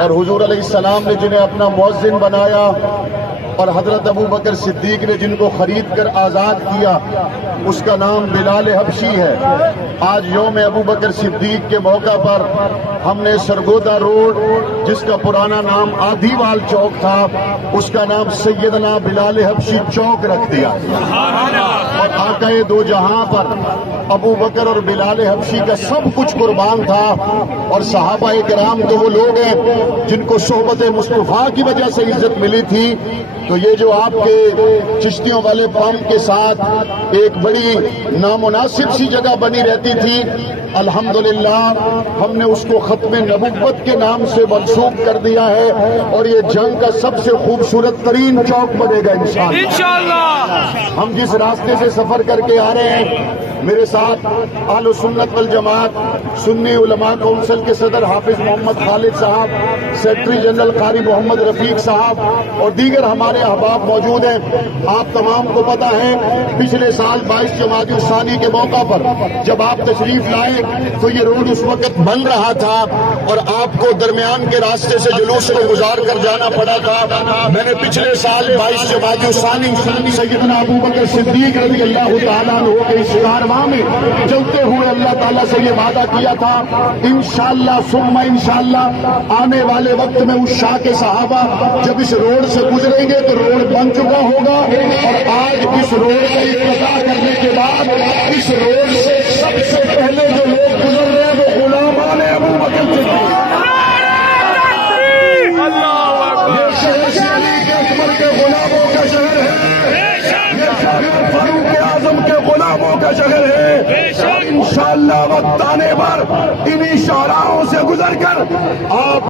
اور حضور علیہ السلام نے جنہیں اپنا مؤذن بنایا اور حضرت ابو بکر صدیق نے جن کو خرید کر آزاد کیا اس کا نام بلال حبشی ہے۔ آج یوم ابو بکر صدیق کے موقع پر ہم نے سرگودا روڈ جس کا پرانا نام آدھی وال چوک تھا اس کا نام سیدنا بلال حبشی چوک رکھ دیا، اور آقا دو جہاں پر ابو بکر اور بلال حبشی کا سب کچھ قربان تھا، اور صحابہ کرام تو وہ لوگ ہیں جن کو صحبت مصطفیٰ کی وجہ سے عزت ملی تھی۔ تو یہ جو آپ کے چشتیوں والے پمپ کے ساتھ ایک بڑی نامناسب سی جگہ بنی رہتی تھی، الحمدللہ ہم نے اس کو ختم نبوت کے نام سے منسوب کر دیا ہے، اور یہ جنگ کا سب سے خوبصورت ترین چوک بنے گا انشاءاللہ۔ ہم جس راستے سے سفر کر کے آ رہے ہیں، میرے ساتھ اہل سنت والجماعت سنی علماء کونسل کے صدر حافظ محمد خالد صاحب، سیکرٹری جنرل قاری محمد رفیق صاحب اور دیگر ہمارے احباب موجود ہیں۔ آپ تمام کو پتہ ہے پچھلے سال 22 جمادی الثانی کے موقع پر جب آپ تشریف لائے تو یہ روڈ اس وقت بن رہا تھا اور آپ کو درمیان کے راستے سے جلوس کو گزار کر جانا پڑا تھا۔ میں نے پچھلے سال 22 جمادی الثانی سیدنا ابو بکر صدیق رضی اللہ تعالیٰ عنہ کے اس کارواں میں چلتے ہوئے اللہ تعالیٰ سے یہ وعدہ کیا تھا انشاءاللہ ثم انشاءاللہ آنے والے وقت میں اس شاہ کے صحابہ جب اس روڈ سے گزریں گے تو روڈ بن چکا ہوگا، اور آج اس روڈ کا افتتاح کرنے کے بعد اس روڈ سے سب سے پہلے جو لوگ گزر رہے ہیں وہ غلامان ابو بکر صدیق۔ یہ شہر علی کے اکبر کے غلاموں کا شہر ہے، یہ شہر فاروق اعظم کے غلاموں کا شہر ہے۔ انشاءاللہ وقت آنے پر انہی شاہراہوں سے گزر کر آپ